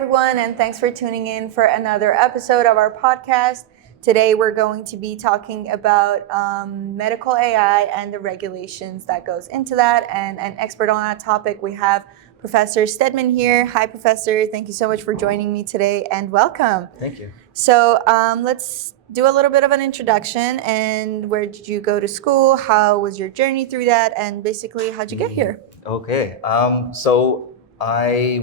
everyone, and thanks for tuning in for another episode of our podcast. Today, we're going to be talking about medical AI and the regulations that goes into that. And an expert on that topic, we have Professor Stedman here. Hi, Professor. Thank you so much for joining me today, and welcome. Thank you. So let's do a little bit of an introduction. And where did you go to school? How was your journey through that? And basically, how'd you get here? Okay. So I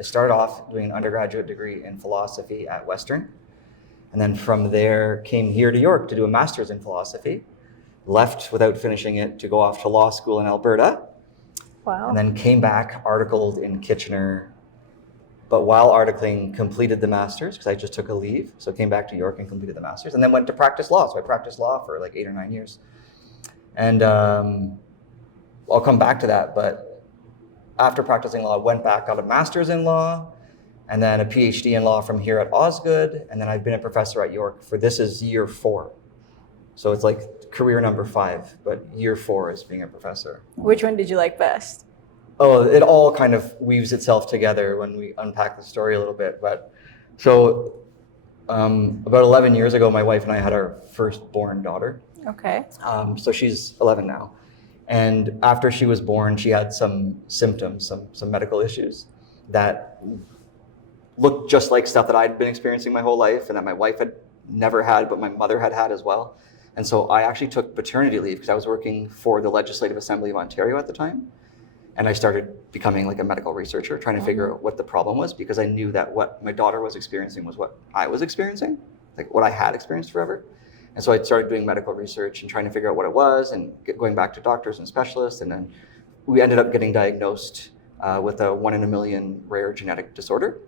started off doing an undergraduate degree in philosophy at Western. And then from there came here to York to do a master's in philosophy. Left without finishing it to go off to law school in Alberta. Wow. And then came back, articled in Kitchener. But while articling, completed the master's because I just took a leave. So came back to York and completed the master's and then went to practice law. So I practiced law for like 8 or 9 years. And I'll come back to that. But after practicing law, I went back, got a master's in law, and then a PhD in law from here at Osgoode. And then I've been a professor at York for this is year 4. So it's like career number 5, but year 4 is being a professor. Which one did you like best? Oh, it all kind of weaves itself together when we unpack the story a little bit. But so about 11 years ago, my wife and I had our firstborn daughter. Okay. So she's 11 now. And after she was born, she had some symptoms, some medical issues that looked just like stuff that I'd been experiencing my whole life and that my wife had never had, but my mother had as well. And so I actually took paternity leave because I was working for the Legislative Assembly of Ontario at the time. And I started becoming like a medical researcher, trying to figure out what the problem was because I knew that what my daughter was experiencing was what I was experiencing, like what I had experienced forever. And so I started doing medical research and trying to figure out what it was and going back to doctors and specialists. And then we ended up getting diagnosed with a 1 in a million rare genetic disorder.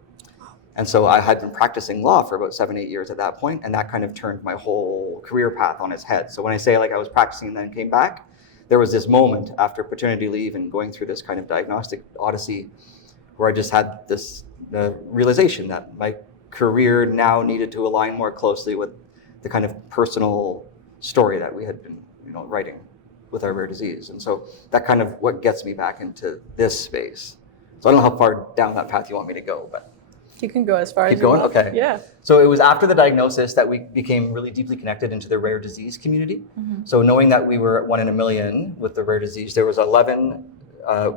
And so I had been practicing law for about 7-8 years at that point, and that kind of turned my whole career path on its head. So when I say like I was practicing and then came back, there was this moment after paternity leave and going through this kind of diagnostic odyssey where I just had this realization that my career now needed to align more closely with the kind of personal story that we had been, writing with our rare disease. And so that kind of what gets me back into this space. So I don't know how far down that path you want me to go, but you can go as far as keep going? You want. Okay. Yeah. So it was after the diagnosis that we became really deeply connected into the rare disease community. Mm-hmm. So knowing that we were 1 in a million with the rare disease, there was 11,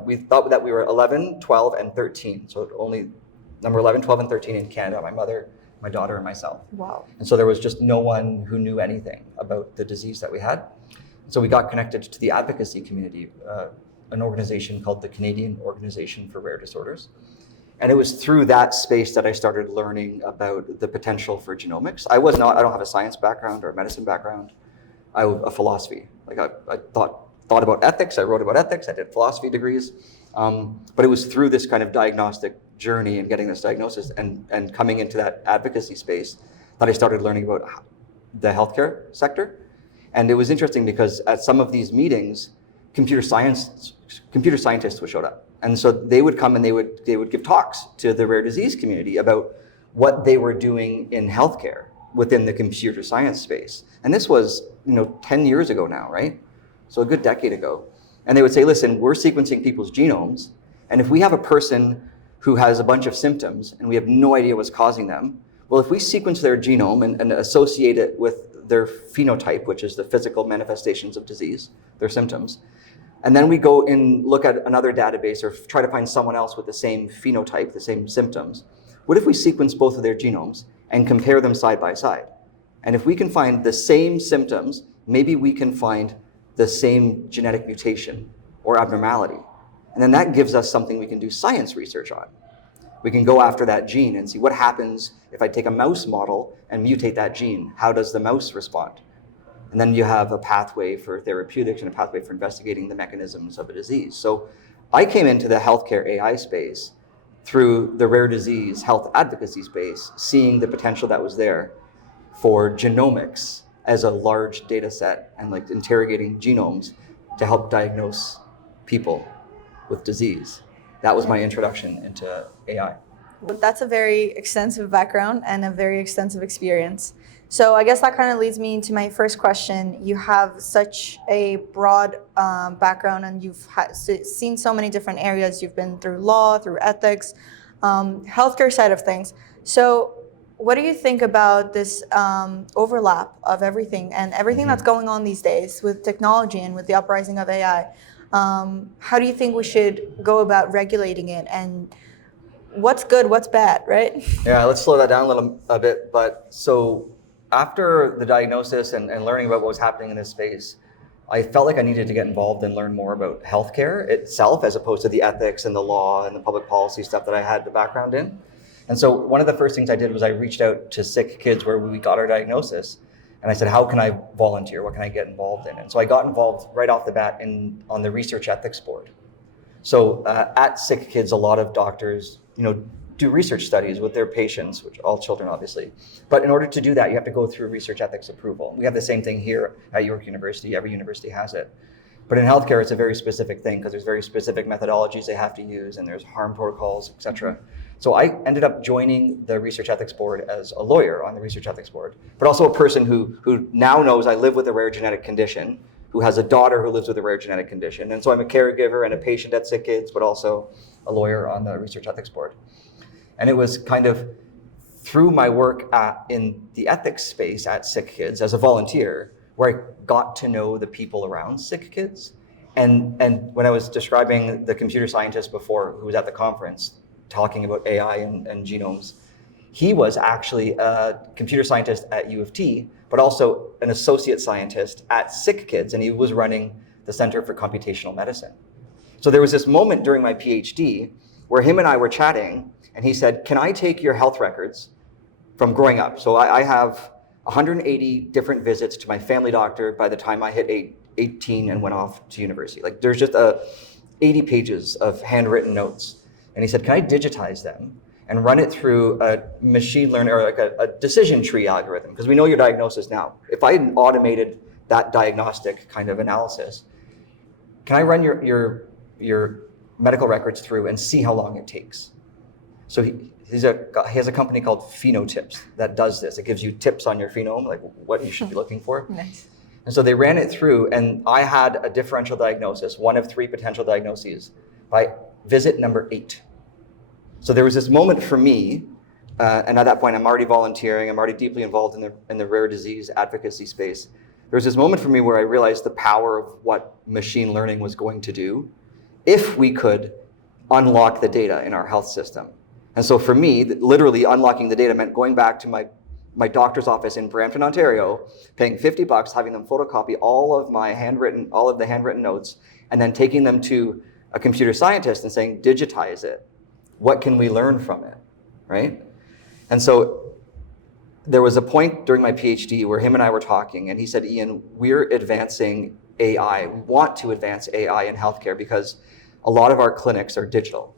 we thought that we were 11, 12, and 13. So only number 11, 12, and 13 in Canada, my mother, my daughter, and myself. Wow. And so there was just no one who knew anything about the disease that we had. So we got connected to the advocacy community, an organization called the Canadian Organization for Rare Disorders. And it was through that space that I started learning about the potential for genomics. I don't have a science background or a medicine background. I have a philosophy. Like I thought about ethics, I wrote about ethics, I did philosophy degrees. But it was through this kind of diagnostic journey and getting this diagnosis and coming into that advocacy space that I started learning about the healthcare sector. And it was interesting because at some of these meetings, computer scientists would show up. And so they would come and they would give talks to the rare disease community about what they were doing in healthcare within the computer science space. And this was, 10 years ago now, right? So a good decade ago. And they would say, listen, we're sequencing people's genomes. And if we have a person who has a bunch of symptoms and we have no idea what's causing them, well, if we sequence their genome and associate it with their phenotype, which is the physical manifestations of disease, their symptoms, and then we go and look at another database or try to find someone else with the same phenotype, the same symptoms. What if we sequence both of their genomes and compare them side by side? And if we can find the same symptoms, maybe we can find the same genetic mutation or abnormality. And then that gives us something we can do science research on. We can go after that gene and see what happens if I take a mouse model and mutate that gene. How does the mouse respond? And then you have a pathway for therapeutics and a pathway for investigating the mechanisms of a disease. So I came into the healthcare AI space through the rare disease health advocacy space, seeing the potential that was there for genomics as a large data set and like interrogating genomes to help diagnose people with disease. That was my introduction into AI. That's a very extensive background and a very extensive experience. So I guess that kind of leads me into my first question. You have such a broad background and you've seen so many different areas. You've been through law, through ethics. healthcare side of things. So what do you think about this overlap of everything and everything that's going on these days with technology and with the uprising of AI? How do you think we should go about regulating it, and what's good, what's bad, right? Yeah, let's slow that down a bit. But so after the diagnosis and learning about what was happening in this space, I felt like I needed to get involved and learn more about healthcare itself, as opposed to the ethics and the law and the public policy stuff that I had the background in. And so one of the first things I did was I reached out to sick kids where we got our diagnosis. And I said, how can I volunteer? What can I get involved in? And so I got involved right off the bat on the research ethics board. So at sick kids, a lot of doctors, do research studies with their patients, which all children obviously. But in order to do that, you have to go through research ethics approval. We have the same thing here at York University. Every university has it. But in healthcare, it's a very specific thing because there's very specific methodologies they have to use, and there's harm protocols, et cetera. So I ended up joining the research ethics board as a lawyer on the research ethics board, but also a person who now knows I live with a rare genetic condition, who has a daughter who lives with a rare genetic condition. And so I'm a caregiver and a patient at Sick Kids, but also a lawyer on the research ethics board. And it was kind of through my work in the ethics space at Sick Kids as a volunteer, where I got to know the people around Sick Kids. And when I was describing the computer scientist before, who was at the conference talking about AI and genomes, he was actually a computer scientist at U of T, but also an associate scientist at Sick Kids, and he was running the Center for Computational Medicine. So there was this moment during my PhD where him and I were chatting, and he said, can I take your health records from growing up? So I have 180 different visits to my family doctor by the time I hit 18 and went off to university. Like there's just 80 pages of handwritten notes. And he said, can I digitize them and run it through a machine learning or like a decision tree algorithm? Because we know your diagnosis now. If I had automated that diagnostic kind of analysis, can I run your medical records through and see how long it takes? So he has a company called Phenotips that does this. It gives you tips on your phenome, like what you should be looking for. Nice. And so they ran it through, and I had a differential diagnosis, one of 3 potential diagnoses, by visit number 8. So there was this moment for me, and at that point I'm already volunteering, I'm already deeply involved in the rare disease advocacy space. There was this moment for me where I realized the power of what machine learning was going to do if we could unlock the data in our health system. And so for me, literally unlocking the data meant going back to my doctor's office in Brampton, Ontario, paying $50, having them photocopy all of the handwritten notes, and then taking them to a computer scientist and saying, digitize it. What can we learn from it, right? And so there was a point during my PhD where him and I were talking, and he said, Ian, we're advancing AI. We want to advance AI in healthcare because a lot of our clinics are digital.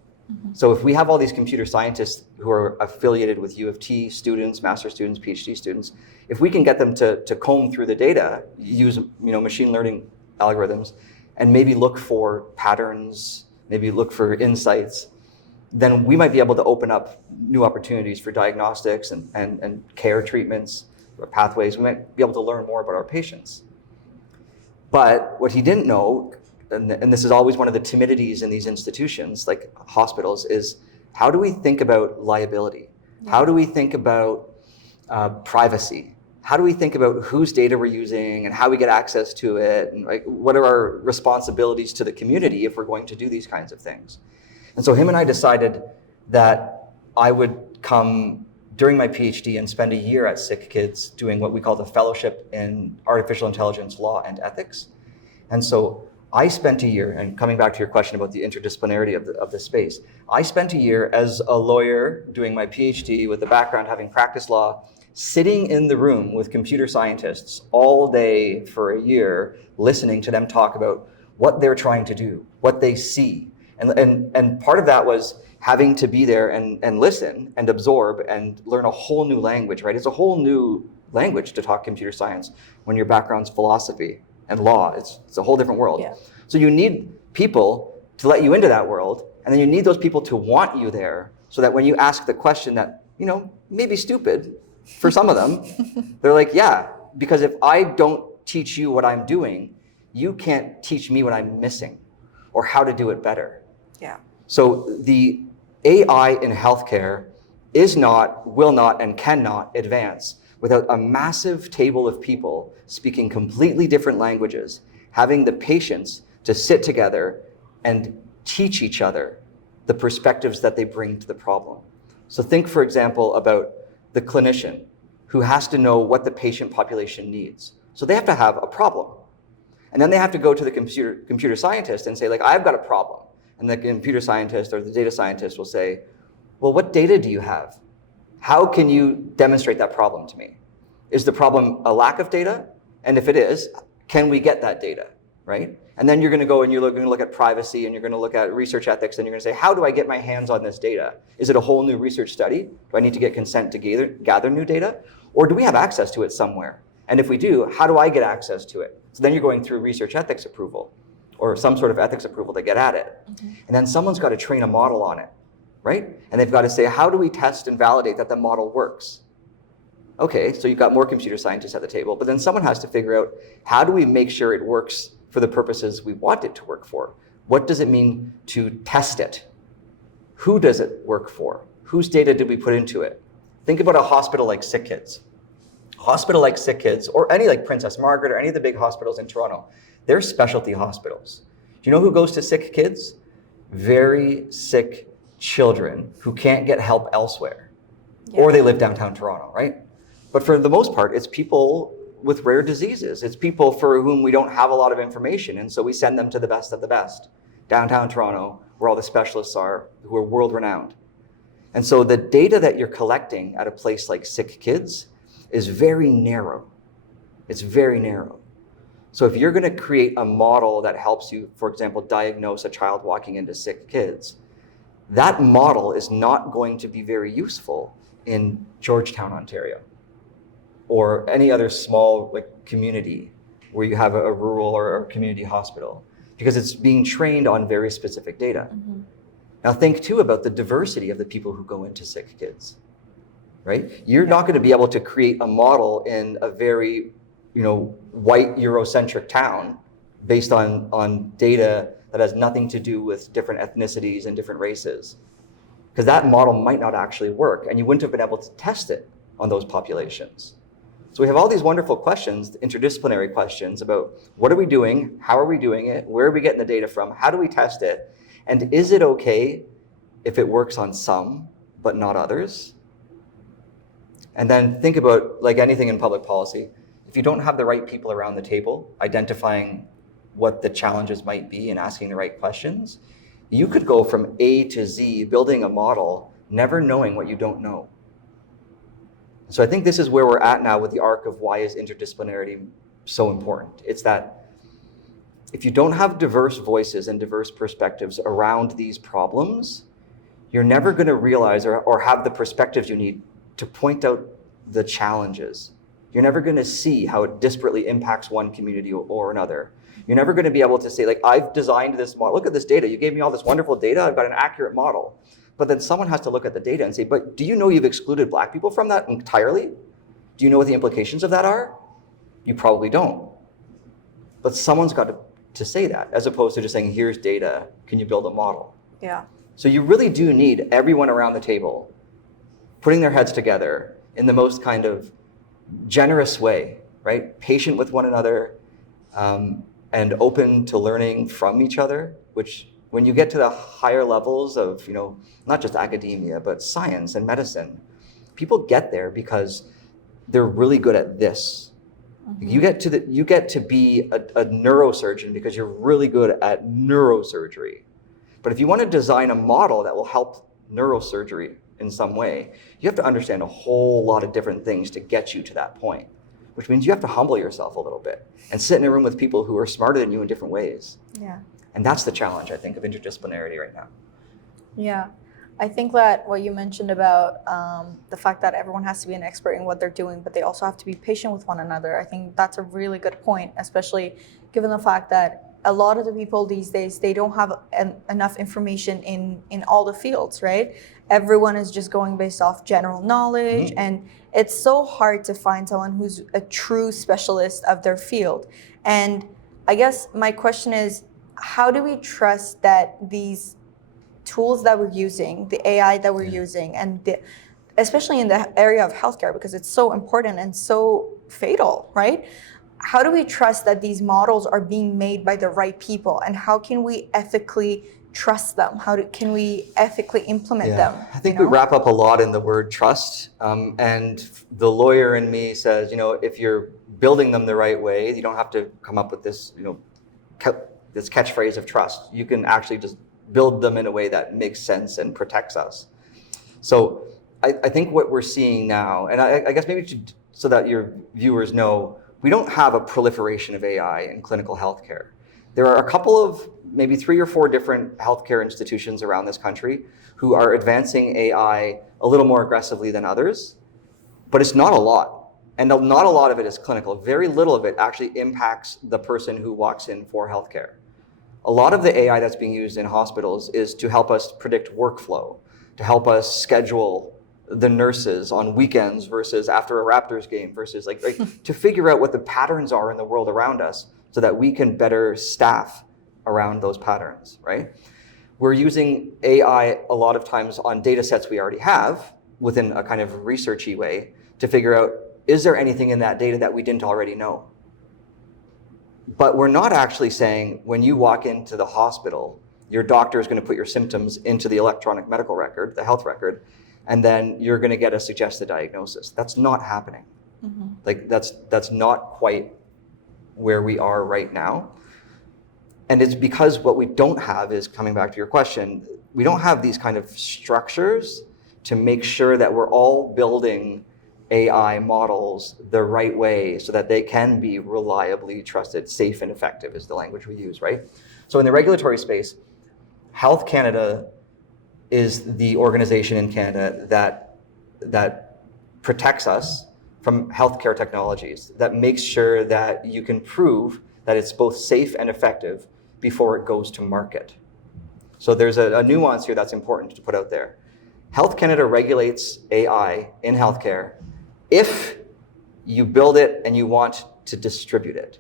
So if we have all these computer scientists who are affiliated with U of T students, master students, PhD students, if we can get them to comb through the data, use machine learning algorithms, and maybe look for patterns, maybe look for insights, then we might be able to open up new opportunities for diagnostics and care treatments or pathways. We might be able to learn more about our patients. But what he didn't know, and this is always one of the timidities in these institutions, like hospitals, is how do we think about liability? How do we think about privacy? How do we think about whose data we're using and how we get access to it? And what are our responsibilities to the community if we're going to do these kinds of things? And so him and I decided that I would come during my PhD and spend a year at Sick Kids doing what we call the Fellowship in Artificial Intelligence Law and Ethics. And so I spent a year, and coming back to your question about the interdisciplinarity of the space, I spent a year as a lawyer doing my PhD with a background having practiced law, sitting in the room with computer scientists all day for a year, listening to them talk about what they're trying to do, what they see. And part of that was having to be there and listen and absorb and learn a whole new language, right? It's a whole new language to talk computer science when your background's philosophy and law. It's a whole different world. Yeah. So you need people to let you into that world, and then you need those people to want you there so that when you ask the question that, may be stupid for some of them, they're like, yeah, because if I don't teach you what I'm doing, you can't teach me what I'm missing or how to do it better. Yeah. So the AI in healthcare is not, will not, and cannot advance without a massive table of people speaking completely different languages, having the patience to sit together and teach each other the perspectives that they bring to the problem. So think, for example, about the clinician who has to know what the patient population needs. So they have to have a problem. And then they have to go to the computer scientist and say, like, I've got a problem. And the computer scientist or the data scientist will say, well, what data do you have? How can you demonstrate that problem to me? Is the problem a lack of data? And if it is, can we get that data, right? And then you're going to go and you're going to look at privacy and you're going to look at research ethics and you're going to say, how do I get my hands on this data? Is it a whole new research study? Do I need to get consent to gather new data? Or do we have access to it somewhere? And if we do, how do I get access to it? So then you're going through research ethics approval or some sort of ethics approval to get at it. And then someone's got to train a model on it, right? And they've got to say, how do we test and validate that the model works? Okay, so you've got more computer scientists at the table, but then someone has to figure out, how do we make sure it works for the purposes we want it to work for? What does it mean to test it? Who does it work for? Whose data did we put into it? Think about a hospital like Sick Kids. Hospital like Sick Kids, or any like Princess Margaret or any of the big hospitals in Toronto, they're specialty hospitals. Do you know who goes to Sick Kids? Very sick children who can't get help elsewhere. Or they live downtown Toronto, right? But for the most part, it's people with rare diseases. It's people for whom we don't have a lot of information, and so we send them to the best of the best. Downtown Toronto, where all the specialists are, who are world-renowned. And so the data that you're collecting at a place like Sick Kids is very narrow. It's very narrow. So if you're going to create a model that helps you, for example, diagnose a child walking into Sick Kids, that model is not going to be very useful in Georgetown, Ontario, or any other small like community where you have a rural or community hospital, because it's being trained on very specific data. Now think too about the diversity of the people who go into Sick Kids, right? You're not going to be able to create a model in a very, white Eurocentric town based on data that has nothing to do with different ethnicities and different races, because that model might not actually work, and you wouldn't have been able to test it on those populations. So we have all these wonderful questions, interdisciplinary questions about what are we doing, how are we doing it, where are we getting the data from, how do we test it, and is it okay if it works on some but not others? And then think about, like anything in public policy, if you don't have the right people around the table identifying what the challenges might be and asking the right questions, you could go from A to Z building a model, never knowing what you don't know. So I think this is where we're at now with the arc of why is interdisciplinarity so important. It's that if you don't have diverse voices and diverse perspectives around these problems, you're never going to realize or have the perspectives you need to point out the challenges. You're never going to see how it disparately impacts one community or another. You're never going to be able to say, like, I've designed this model. Look at this data. You gave me all this wonderful data. I've got an accurate model. But then someone has to look at the data and say, but do you know you've excluded Black people from that entirely? Do you know what the implications of that are? You probably don't. But someone's got to say that, as opposed to just saying, here's data. Can you build a model? Yeah. So you really do need everyone around the table putting their heads together in the most kind of generous way, right? Patient with one another, and open to learning from each other, which when you get to the higher levels of, not just academia, but science and medicine, people get there because they're really good at this. You get to be a neurosurgeon because you're really good at neurosurgery. But if you want to design a model that will help neurosurgery in some way, you have to understand a whole lot of different things to get you to that point, which means you have to humble yourself a little bit and sit in a room with people who are smarter than you in different ways. Yeah. And that's the challenge, I think, of interdisciplinarity right now. Yeah. I think that what you mentioned about the fact that everyone has to be an expert in what they're doing, but they also have to be patient with one another, I think that's a really good point, especially given the fact that a lot of the people these days, they don't have enough information in all the fields, right? Everyone is just going based off general knowledge, and it's so hard to find someone who's a true specialist of their field. And I guess my question is, how do we trust that these tools that we're using, the AI that we're using, and especially in the area of healthcare, because it's so important and so fatal, right? How do we trust that these models are being made by the right people, and how can we ethically trust them? Can we ethically implement them? I think we wrap up a lot in the word trust, and the lawyer in me says, if you're building them the right way, you don't have to come up with this, this catchphrase of trust. You can actually just build them in a way that makes sense and protects us. So I think what we're seeing now, and I guess maybe so that your viewers know, we don't have a proliferation of AI in clinical healthcare. There are a couple of, maybe 3 or 4 different healthcare institutions around this country who are advancing AI a little more aggressively than others, but it's not a lot. And not a lot of it is clinical. Very little of it actually impacts the person who walks in for healthcare. A lot of the AI that's being used in hospitals is to help us predict workflow, to help us schedule the nurses on weekends versus after a Raptors game, versus like to figure out what the patterns are in the world around us so that we can better staff around those patterns, right? We're using AI a lot of times on data sets we already have within a kind of researchy way to figure out, is there anything in that data that we didn't already know? But we're not actually saying when you walk into the hospital, your doctor is going to put your symptoms into the electronic medical record, the health record, and then you're going to get a suggested diagnosis. That's not happening. Mm-hmm. Like that's not quite where we are right now. And it's because what we don't have is, coming back to your question, we don't have these kind of structures to make sure that we're all building AI models the right way so that they can be reliably trusted, safe and effective is the language we use, right? So in the regulatory space, Health Canada is the organization in Canada that protects us from healthcare technologies, that makes sure that you can prove that it's both safe and effective before it goes to market. So there's a nuance here that's important to put out there. Health Canada regulates AI in healthcare if you build it and you want to distribute it.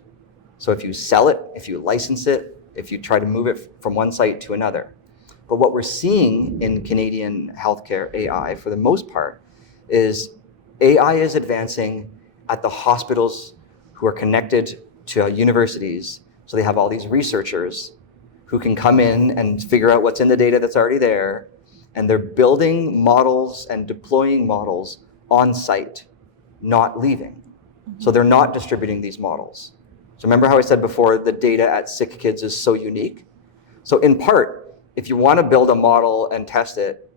So if you sell it, if you license it, if you try to move it from one site to another. But what we're seeing in Canadian healthcare AI, for the most part, is AI is advancing at the hospitals who are connected to universities. So they have all these researchers who can come in and figure out what's in the data that's already there. And they're building models and deploying models on site, not leaving. So they're not distributing these models. So remember how I said before, the data at sick kids is so unique? So in part, if you want to build a model and test it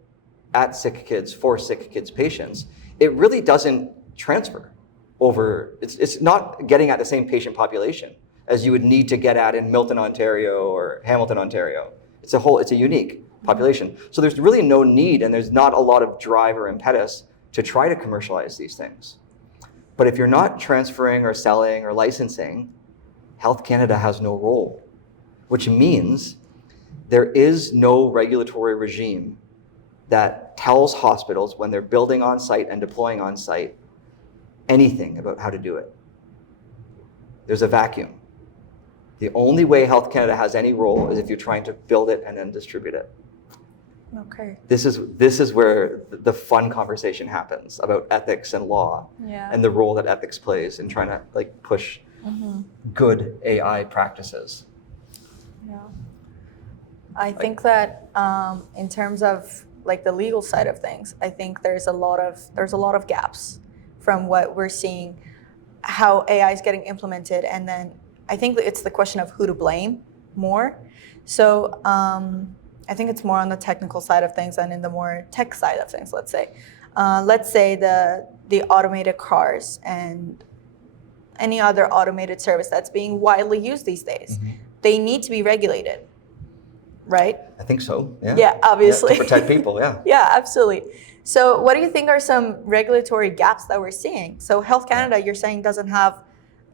at sick kids for sick kids patients, it really doesn't transfer over. It's not getting at the same patient population as you would need to get at in Milton, Ontario or Hamilton, Ontario. It's a unique population. So there's really no need, and there's not a lot of drive or impetus to try to commercialize these things. But if you're not transferring or selling or licensing, Health Canada has no role, which means there is no regulatory regime that tells hospitals when they're building on site and deploying on site anything about how to do it. There's a vacuum. The only way Health Canada has any role is if you're trying to build it and then distribute it. Okay. This is where the fun conversation happens about ethics and law, and the role that ethics plays in trying to push good AI practices. Yeah. I think that in terms of the legal side of things, I think there's a lot of gaps from what we're seeing, how AI is getting implemented, and then I think it's the question of who to blame more. So I think it's more on the technical side of things and in the more tech side of things. Let's say the automated cars and any other automated service that's being widely used these days, they need to be regulated, right? I think so. Yeah. Yeah, obviously. Yeah, to protect people. Yeah. Yeah, absolutely. So what do you think are some regulatory gaps that we're seeing? So Health Canada, you're saying, doesn't have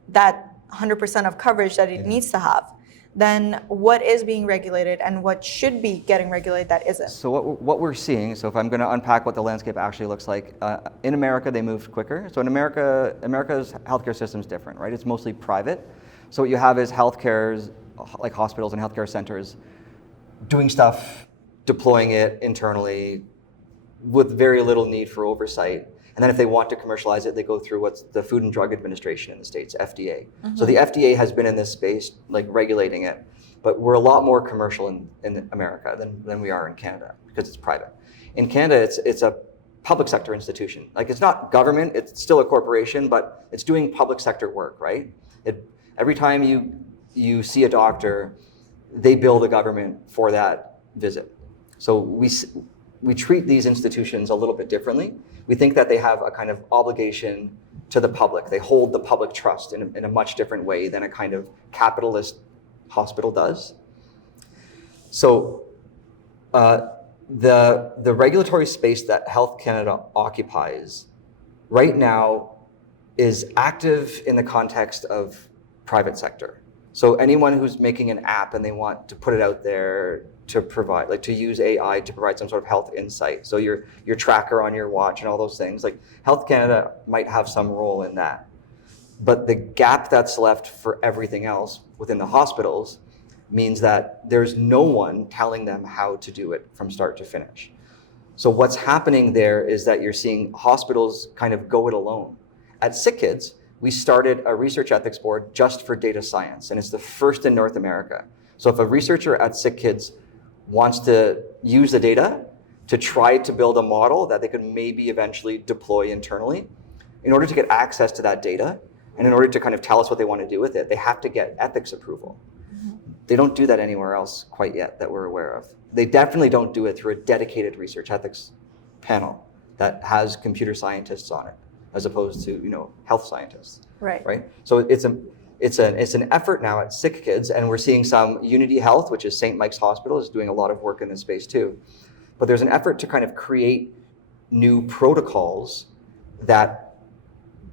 that 100% of coverage that it needs to have. Then what is being regulated and what should be getting regulated that isn't? So what we're seeing, so if I'm going to unpack what the landscape actually looks like, in America they moved quicker. So in America's healthcare system is different, right? It's mostly private. So what you have is healthcare's, like hospitals and healthcare centers, doing stuff deploying it internally with very little need for oversight. And then if they want to commercialize it, they go through what's the Food and Drug Administration in the States, FDA. So the FDA has been in this space, like regulating it, but we're a lot more commercial in America than we are in Canada because it's private. In Canada, it's a public sector institution. Like it's not government, it's still a corporation, but it's doing public sector work, right? Every time you see a doctor, they bill the government for that visit. So we treat these institutions a little bit differently. We think that they have a kind of obligation to the public. They hold the public trust in a much different way than a kind of capitalist hospital does. So the regulatory space that Health Canada occupies right now is active in the context of private sector. So anyone who's making an app and they want to put it out there to provide, like to use AI to provide some sort of health insight. So your tracker on your watch and all those things, like Health Canada might have some role in that. But the gap that's left for everything else within the hospitals means that there's no one telling them how to do it from start to finish. So what's happening there is that you're seeing hospitals kind of go it alone. At SickKids, we started a research ethics board just for data science, and it's the first in North America. So if a researcher at SickKids wants to use the data to try to build a model that they could maybe eventually deploy internally, in order to get access to that data, and in order to kind of tell us what they want to do with it, they have to get ethics approval. They don't do that anywhere else quite yet that we're aware of. They definitely don't do it through a dedicated research ethics panel that has computer scientists on it, as opposed to health scientists. Right. So it's an effort now at SickKids, and we're seeing some Unity Health, which is St. Mike's Hospital, is doing a lot of work in this space too. But there's an effort to kind of create new protocols that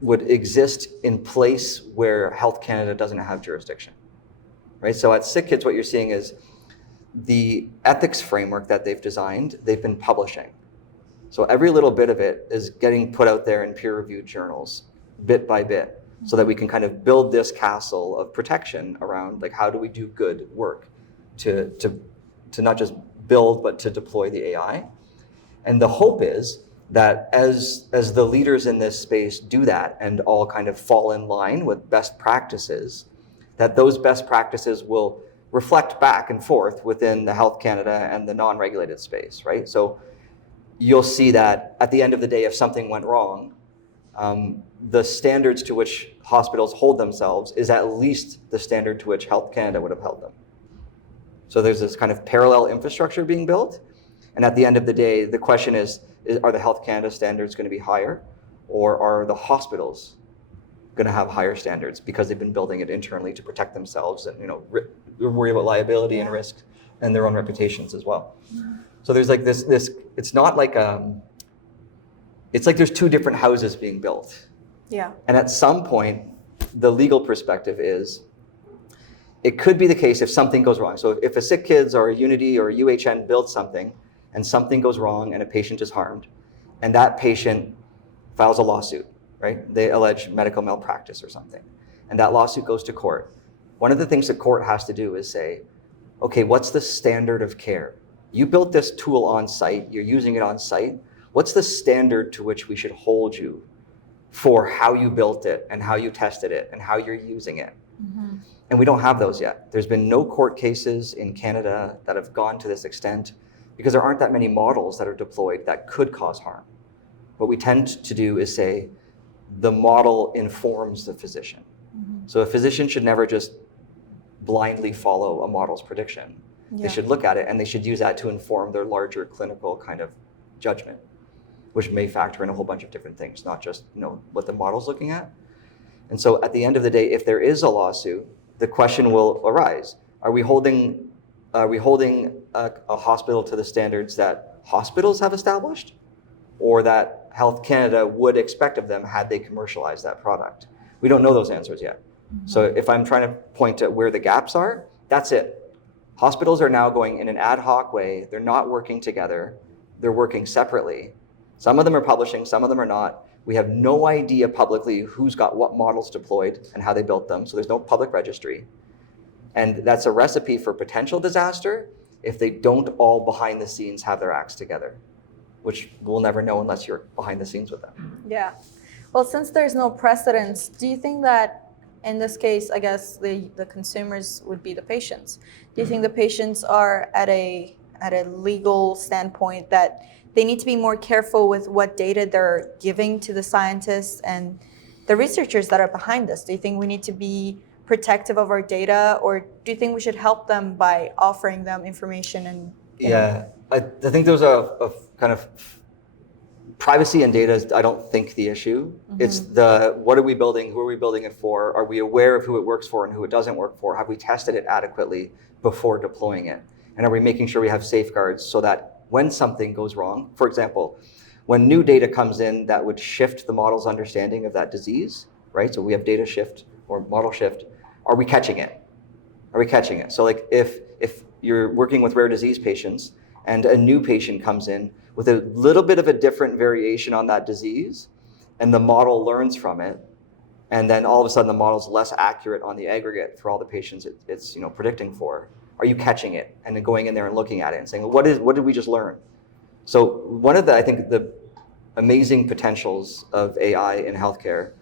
would exist in place where Health Canada doesn't have jurisdiction. Right. So at SickKids, what you're seeing is the ethics framework that they've designed, they've been publishing. So every little bit of it is getting put out there in peer-reviewed journals, bit by bit, so that we can kind of build this castle of protection around, like, how do we do good work to not just build, but to deploy the AI. And the hope is that as the leaders in this space do that and all kind of fall in line with best practices, that those best practices will reflect back and forth within the Health Canada and the non-regulated space, right? So you'll see that at the end of the day, if something went wrong, the standards to which hospitals hold themselves is at least the standard to which Health Canada would have held them. So there's this kind of parallel infrastructure being built. And at the end of the day, the question is are the Health Canada standards going to be higher, or are the hospitals going to have higher standards because they've been building it internally to protect themselves and worry about liability and risk and their own reputations as well. So there's like this it's not like it's like there's two different houses being built. Yeah. And at some point, the legal perspective is it could be the case if something goes wrong. So if a SickKids or a Unity or a UHN builds something and something goes wrong and a patient is harmed, and that patient files a lawsuit, right? They allege medical malpractice or something, and that lawsuit goes to court. One of the things the court has to do is say, okay, what's the standard of care? You built this tool on site, you're using it on site. What's the standard to which we should hold you for how you built it and how you tested it and how you're using it? Mm-hmm. And we don't have those yet. There's been no court cases in Canada that have gone to this extent because there aren't that many models that are deployed that could cause harm. What we tend to do is say the model informs the physician. Mm-hmm. So a physician should never just blindly follow a model's prediction. Yeah. They should look at it and they should use that to inform their larger clinical kind of judgment, which may factor in a whole bunch of different things, not just what the model's looking at. And so at the end of the day, if there is a lawsuit, the question will arise: Are we holding a hospital to the standards that hospitals have established, or that Health Canada would expect of them had they commercialized that product? We don't know those answers yet. Mm-hmm. So if I'm trying to point to where the gaps are, that's it. Hospitals are now going in an ad hoc way. They're not working together. They're working separately. Some of them are publishing, some of them are not. We have no idea publicly who's got what models deployed and how they built them, so there's no public registry. And that's a recipe for potential disaster if they don't all behind the scenes have their acts together, which we'll never know unless you're behind the scenes with them. Yeah. Well, since there's no precedence, do you think that in this case, I guess the consumers would be the patients? Do you think the patients are at a legal standpoint that they need to be more careful with what data they're giving to the scientists and the researchers that are behind this? Do you think we need to be protective of our data, or do you think we should help them by offering them information and I think there's a kind of privacy and data is, I don't think, the issue. It's the what are we building, who are we building it for, are we aware of who it works for and who it doesn't work for, have we tested it adequately before deploying it, and are we making sure we have safeguards so that when something goes wrong, for example, when new data comes in that would shift the model's understanding of that disease, right? So we have data shift or model shift. Are we catching it? Are we catching it? So like if you're working with rare disease patients and a new patient comes in with a little bit of a different variation on that disease, and the model learns from it, and then all of a sudden the model's less accurate on the aggregate for all the patients it's predicting for, are you catching it and then going in there and looking at it and saying, well, what did we just learn? So one of I think the amazing potentials of AI in healthcare,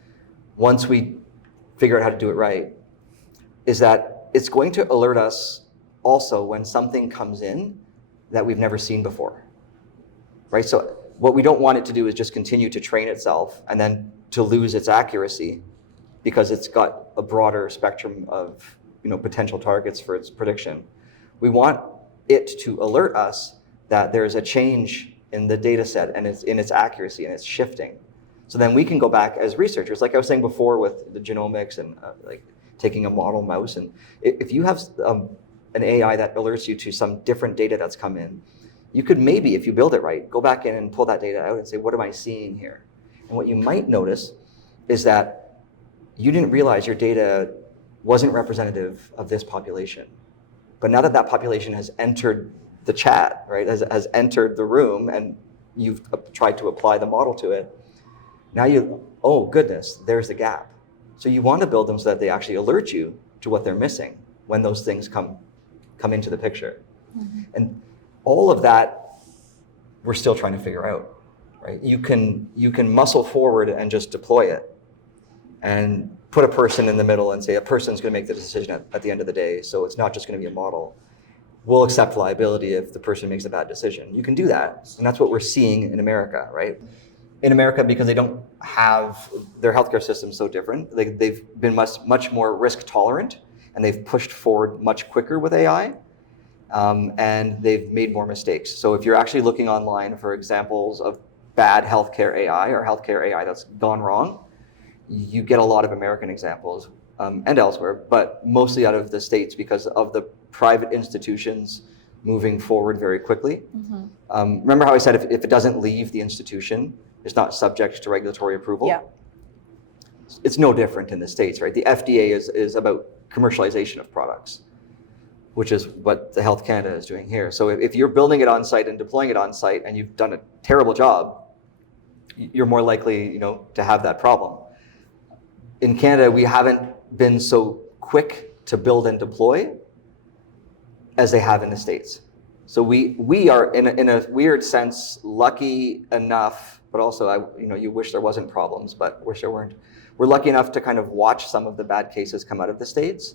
once we figure out how to do it right, is that it's going to alert us also when something comes in that we've never seen before, right? So what we don't want it to do is just continue to train itself and then to lose its accuracy because it's got a broader spectrum of potential targets for its prediction. We want it to alert us that there's a change in the data set and it's in its accuracy and it's shifting. So then we can go back as researchers, like I was saying before with the genomics and taking a model mouse, and if you have an AI that alerts you to some different data that's come in, you could maybe, if you build it right, go back in and pull that data out and say, what am I seeing here? And what you might notice is that you didn't realize your data wasn't representative of this population. But now that that population has entered the chat, right, has entered the room, and you've tried to apply the model to it, now oh goodness, there's the gap. So you want to build them so that they actually alert you to what they're missing when those things come into the picture. And all of that, we're still trying to figure out, right? You can muscle forward and just deploy it and put a person in the middle and say a person's going to make the decision at the end of the day. So it's not just going to be a model. We'll accept liability if the person makes a bad decision. You can do that. And that's what we're seeing in America, right? In America, because they don't have their healthcare system so different, they've been much more risk tolerant, and they've pushed forward much quicker with AI, and they've made more mistakes. So if you're actually looking online for examples of bad healthcare AI or healthcare AI that's gone wrong, you get a lot of American examples and elsewhere, but mostly out of the States because of the private institutions moving forward very quickly. Remember how I said if it doesn't leave the institution, it's not subject to regulatory approval? Yeah. It's no different in the States, right? The FDA is about commercialization of products, which is what the Health Canada is doing here. So if you're building it on site and deploying it on site and you've done a terrible job, you're more likely, to have that problem. In Canada, we haven't been so quick to build and deploy as they have in the States. So we are in a weird sense lucky enough, but also you wish there wasn't problems, but wish there weren't. We're lucky enough to kind of watch some of the bad cases come out of the States,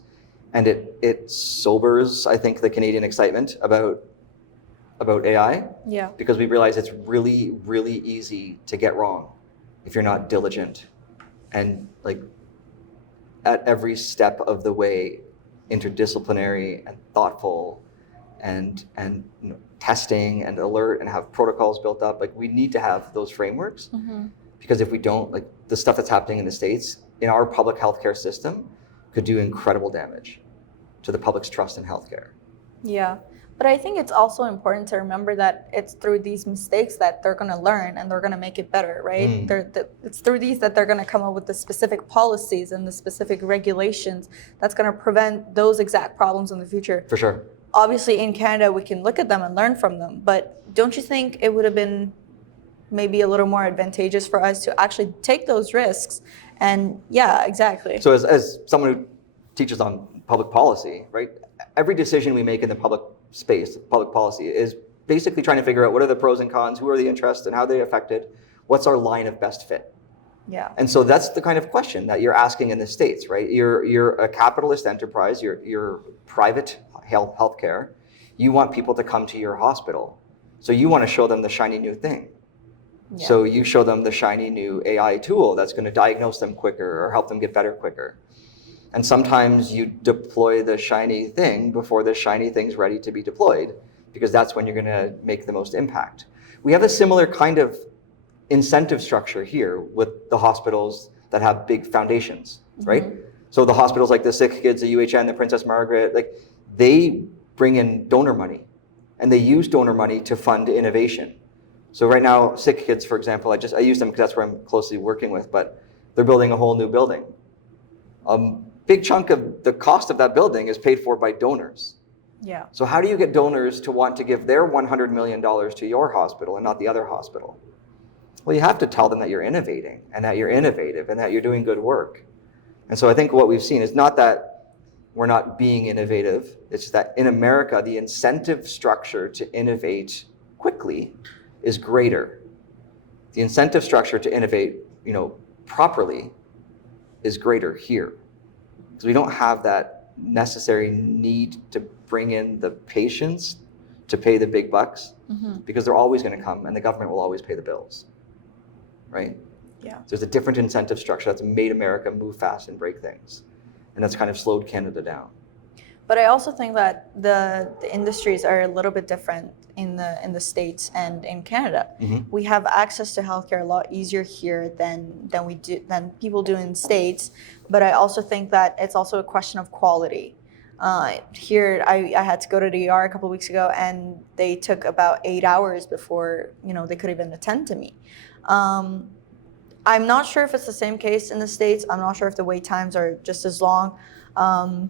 and it sobers, I think, the Canadian excitement about AI. Yeah. Because we realize it's really, really easy to get wrong if you're not diligent and at every step of the way interdisciplinary and thoughtful and testing and alert and have protocols built up. We need to have those frameworks, because if we don't, the stuff that's happening in the States in our public healthcare system could do incredible damage to the public's trust in healthcare. Yeah. But I think it's also important to remember that it's through these mistakes that they're going to learn and they're going to make it better, right? It's through these that they're going to come up with the specific policies and the specific regulations that's going to prevent those exact problems in the future. For sure. Obviously, in Canada, we can look at them and learn from them. But don't you think it would have been maybe a little more advantageous for us to actually take those risks? And yeah, exactly. So as someone who teaches on public policy, right? Every decision we make in the public space, public policy, is basically trying to figure out what are the pros and cons, who are the interests, and how they affected, what's our line of best fit. Yeah. And so that's the kind of question that you're asking in the States, right? You're a capitalist enterprise, you're private healthcare. You want people to come to your hospital. So you want to show them the shiny new thing. Yeah. So you show them the shiny new AI tool that's going to diagnose them quicker or help them get better quicker. And sometimes you deploy the shiny thing before the shiny thing's ready to be deployed, because that's when you're going to make the most impact. We have a similar kind of incentive structure here with the hospitals that have big foundations, right? So the hospitals like the Sick Kids, the UHN, the Princess Margaret, like they bring in donor money, and they use donor money to fund innovation. So right now, Sick Kids, for example, I use them because that's where I'm closely working with, but they're building a whole new building. Big chunk of the cost of that building is paid for by donors. Yeah. So how do you get donors to want to give their $100 million to your hospital and not the other hospital? Well, you have to tell them that you're innovating and that you're innovative and that you're doing good work. And so I think what we've seen is not that we're not being innovative, it's that in America, the incentive structure to innovate quickly is greater. The incentive structure to innovate, properly is greater here. Because we don't have that necessary need to bring in the patients to pay the big bucks, because they're always going to come and the government will always pay the bills, right? Yeah. So there's a different incentive structure that's made America move fast and break things. And that's kind of slowed Canada down. But I also think that the industries are a little bit different in the States and in Canada. We have access to healthcare a lot easier here than people do in States. But I also think that it's also a question of quality. Here, I had to go to the ER a couple of weeks ago, and they took about 8 hours before they could even attend to me. I'm not sure if it's the same case in the States. I'm not sure if the wait times are just as long. Probably,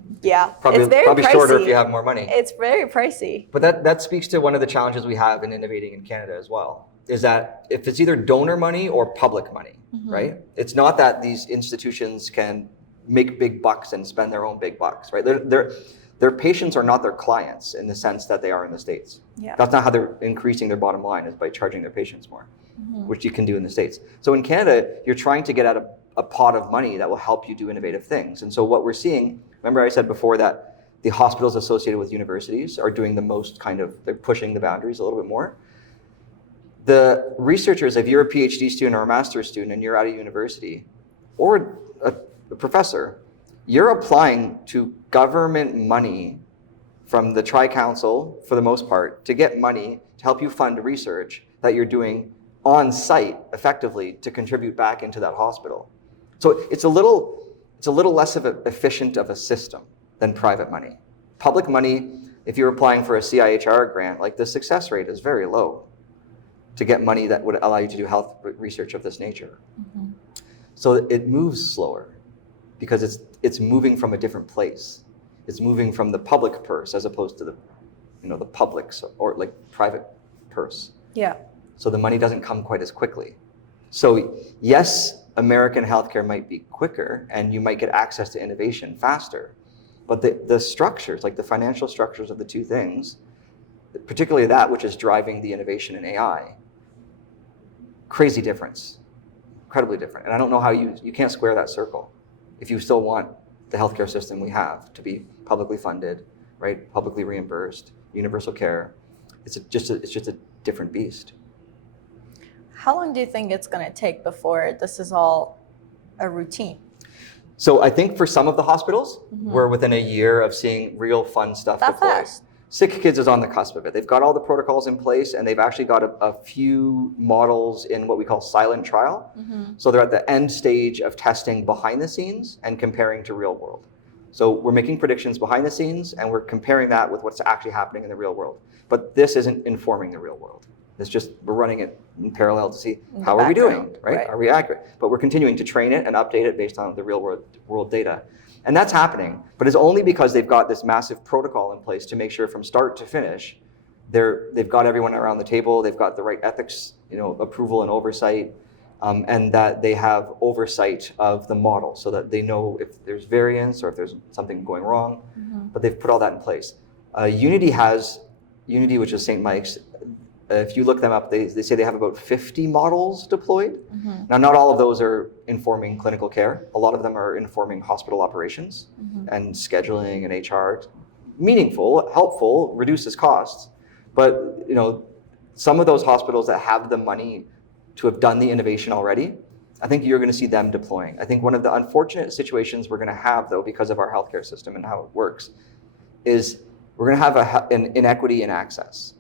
it's very probably pricey. shorter if you have more money. It's very pricey. But that speaks to one of the challenges we have in innovating in Canada as well, is that if it's either donor money or public money, right? It's not that these institutions can make big bucks and spend their own big bucks, right? Their patients are not their clients in the sense that they are in the States. Yeah. That's not how they're increasing their bottom line, is by charging their patients more, which you can do in the States. So in Canada, you're trying to get at a pot of money that will help you do innovative things. And so what we're seeing, remember I said before that the hospitals associated with universities are doing the most they're pushing the boundaries a little bit more. The researchers, if you're a PhD student or a master's student and you're at a university or a professor, you're applying to government money from the Tri-Council, for the most part, to get money to help you fund research that you're doing on site effectively to contribute back into that hospital. So it's a little less efficient of a system than private money. Public money, if you're applying for a CIHR grant, like the success rate is very low to get money that would allow you to do health research of this nature. So it moves slower because it's moving from a different place. It's moving from the public purse as opposed to the public's or like private purse. Yeah. So the money doesn't come quite as quickly. So yes, American healthcare might be quicker and you might get access to innovation faster, but the structures, like the financial structures of the two things, particularly that which is driving the innovation in AI, crazy difference, incredibly different. And I don't know how you can't square that circle if you still want the healthcare system we have to be publicly funded, right? Publicly reimbursed, universal care. It's just a different beast. How long do you think it's going to take before this is all a routine? So I think for some of the hospitals, we're within a year of seeing real fun stuff That deployed. fast? Sick Kids is on the cusp of it. They've got all the protocols in place, and they've actually got a few models in what we call silent trial. So they're at the end stage of testing behind the scenes and comparing to real world. So we're making predictions behind the scenes, and we're comparing that with what's actually happening in the real world. But this isn't informing the real world. It's just we're running it in parallel to see how are we doing, right? Are we accurate? But we're continuing to train it and update it based on the real world data. And that's happening, but it's only because they've got this massive protocol in place to make sure from start to finish, they've got everyone around the table, they've got the right ethics, approval and oversight, and that they have oversight of the model so that they know if there's variance or if there's something going wrong, but they've put all that in place. Unity has Unity, which is St. Mike's, if you look them up, they say they have about 50 models deployed. Now, not all of those are informing clinical care. A lot of them are informing hospital operations and scheduling and HR. Meaningful, helpful, reduces costs. But some of those hospitals that have the money to have done the innovation already, I think you're going to see them deploying. I think one of the unfortunate situations we're going to have, though, because of our healthcare system and how it works, is we're going to have an inequity in access.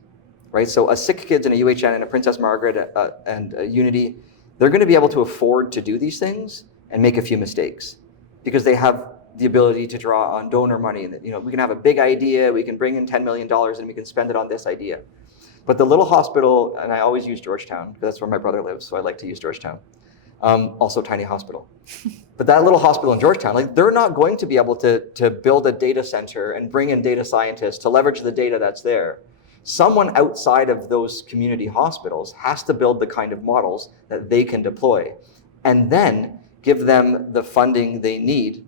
Right, so a Sick Kids and a UHN and a Princess Margaret and a Unity, they're going to be able to afford to do these things and make a few mistakes because they have the ability to draw on donor money. And we can have a big idea, we can bring in $10 million and we can spend it on this idea. But the little hospital, and I always use Georgetown because that's where my brother lives, so I like to use Georgetown. Also tiny hospital. But that little hospital in Georgetown, they're not going to be able to build a data center and bring in data scientists to leverage the data that's there. Someone outside of those community hospitals has to build the kind of models that they can deploy and then give them the funding they need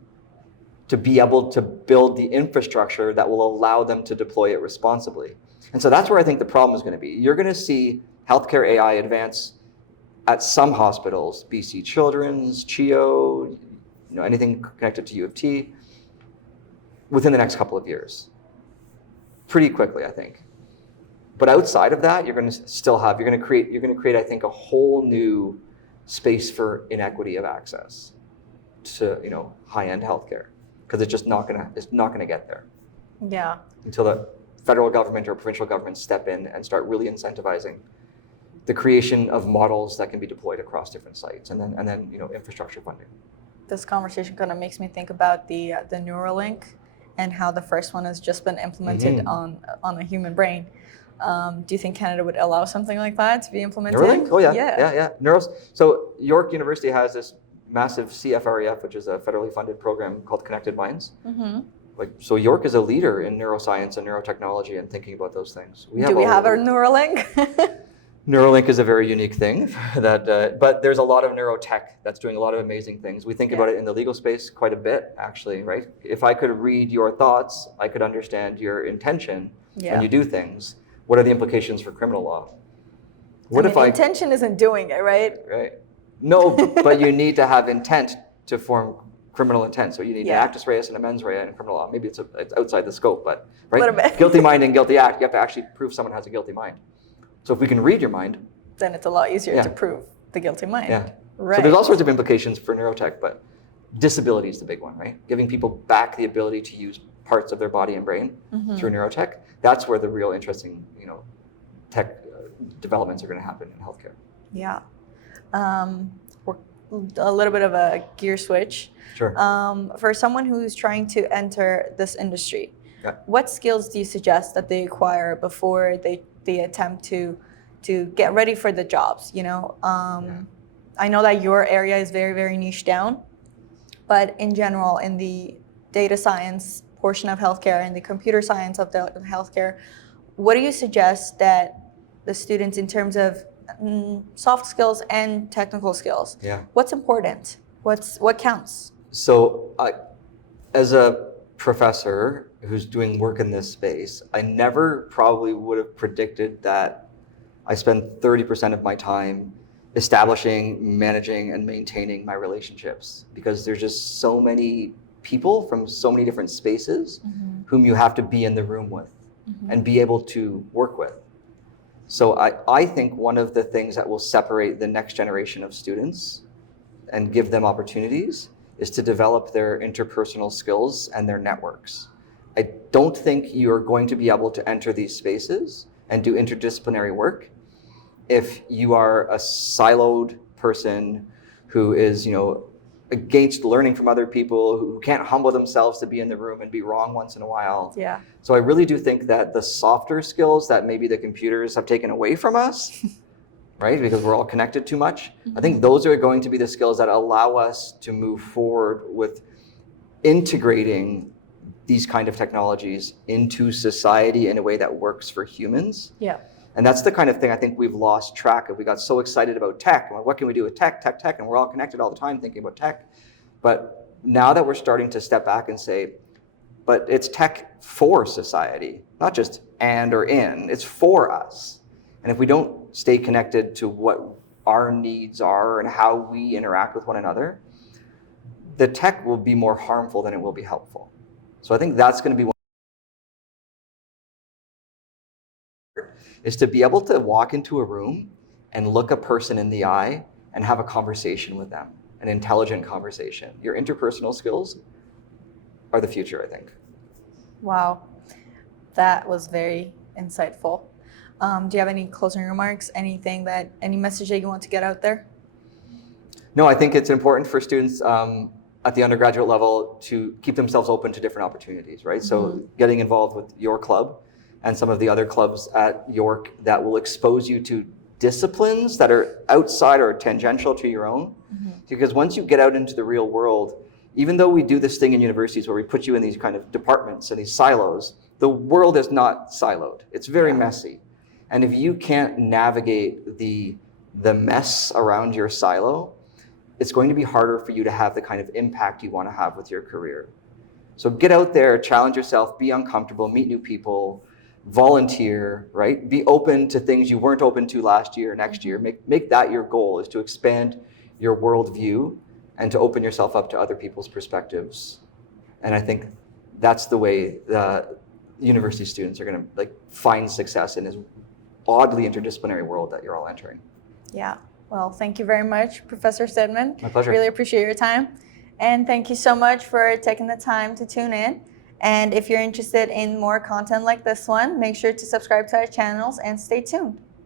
to be able to build the infrastructure that will allow them to deploy it responsibly. And so that's where I think the problem is going to be. You're going to see healthcare AI advance at some hospitals, BC Children's, CHIO, anything connected to U of T, within the next couple of years. Pretty quickly, I think. But outside of that, you're going to create, I think, a whole new space for inequity of access to, high-end healthcare, because it's not going to get there. Yeah. Until the federal government or provincial government step in and start really incentivizing the creation of models that can be deployed across different sites, and then infrastructure funding. This conversation kind of makes me think about the Neuralink and how the first one has just been implemented on a human brain. Do you think Canada would allow something like that to be implemented? Neuralink? Oh yeah. So York University has this massive CFREF, which is a federally funded program called Connected Minds. So York is a leader in neuroscience and neurotechnology and thinking about those things. Do we have our Neuralink? Neuralink is a very unique thing, but there's a lot of neurotech that's doing a lot of amazing things. We think about it in the legal space quite a bit, actually, right? If I could read your thoughts, I could understand your intention when you do things. What are the implications for criminal law? Intention isn't doing it, right? Right. No, but you need to have intent to form criminal intent. So you need an actus reus and a mens rea in criminal law. Maybe it's outside the scope, but right? Guilty mind and guilty act, you have to actually prove someone has a guilty mind. So if we can read your mind, then it's a lot easier to prove the guilty mind. Yeah. Right. So there's all sorts of implications for neurotech, but disability is the big one, right? Giving people back the ability to use parts of their body and brain through neurotech. That's where the real interesting, tech developments are going to happen in healthcare. Yeah. We're a little bit of a gear switch. Sure. For someone who's trying to enter this industry, what skills do you suggest that they acquire before they attempt to get ready for the jobs? I know that your area is very, very niche down, but in general, in the data science portion of healthcare and the computer science of the healthcare, what do you suggest that the students, in terms of soft skills and technical skills, what's important? What counts? So as a professor who's doing work in this space, I never probably would have predicted that I spend 30% of my time establishing, managing, and maintaining my relationships, because there's just so many people from so many different spaces whom you have to be in the room with and be able to work with. So I think one of the things that will separate the next generation of students and give them opportunities is to develop their interpersonal skills and their networks. I don't think you're going to be able to enter these spaces and do interdisciplinary work if you are a siloed person who is, against learning from other people, who can't humble themselves to be in the room and be wrong once in a while. Yeah. So I really do think that the softer skills that maybe the computers have taken away from us, right, because we're all connected too much, I think those are going to be the skills that allow us to move forward with integrating these kind of technologies into society in a way that works for humans. Yeah. And that's the kind of thing I think we've lost track of. We got so excited about tech. What can we do with tech, and we're all connected all the time thinking about tech. But now that we're starting to step back and say, but it's tech for society, not just and or in, it's for us. And if we don't stay connected to what our needs are and how we interact with one another, the tech will be more harmful than it will be helpful. So I think that's going to be one, is to be able to walk into a room and look a person in the eye and have a conversation with them, an intelligent conversation. Your interpersonal skills are the future, I think. Wow, that was very insightful. Do you have any closing remarks, any message that you want to get out there? No, I think it's important for students at the undergraduate level to keep themselves open to different opportunities, right? So getting involved with your club and some of the other clubs at York that will expose you to disciplines that are outside or tangential to your own. Because once you get out into the real world, even though we do this thing in universities where we put you in these kind of departments and these silos, the world is not siloed. It's very messy. And if you can't navigate the mess around your silo, it's going to be harder for you to have the kind of impact you want to have with your career. So get out there, challenge yourself, be uncomfortable, meet new people, volunteer, right? Be open to things you weren't open to last year, next year. Make that your goal, is to expand your worldview and to open yourself up to other people's perspectives. And I think that's the way the university students are going to find success in this oddly interdisciplinary world that you're all entering. Yeah. Well, thank you very much, Professor Stedman. My pleasure. Really appreciate your time. And thank you so much for taking the time to tune in. And if you're interested in more content like this one, make sure to subscribe to our channels and stay tuned.